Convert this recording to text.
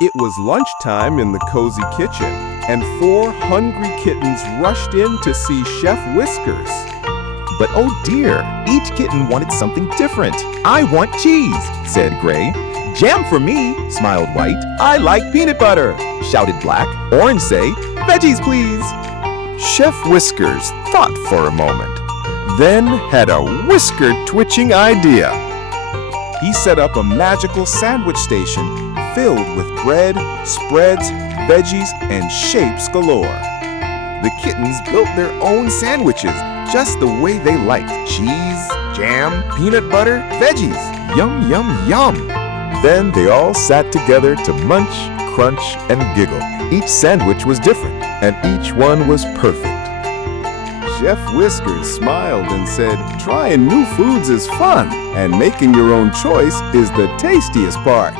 It was lunchtime in the cozy kitchen, and 4 hungry kittens rushed in to see Chef Whiskers. But oh dear, each kitten wanted something different. "I want cheese," said Gray. "Jam for me," smiled White. "I like peanut butter," shouted Black. Orange say, "Veggies, please." Chef Whiskers thought for a moment, then had a whisker-twitching idea. He set up a magical sandwich station filled with bread, spreads, veggies, and shapes galore. The kittens built their own sandwiches just the way they liked. Cheese, jam, peanut butter, veggies. Yum, yum, yum. Then they all sat together to munch, crunch, and giggle. Each sandwich was different, and each one was perfect. Chef Whiskers smiled and said, "Trying new foods is fun, and making your own choice is the tastiest part."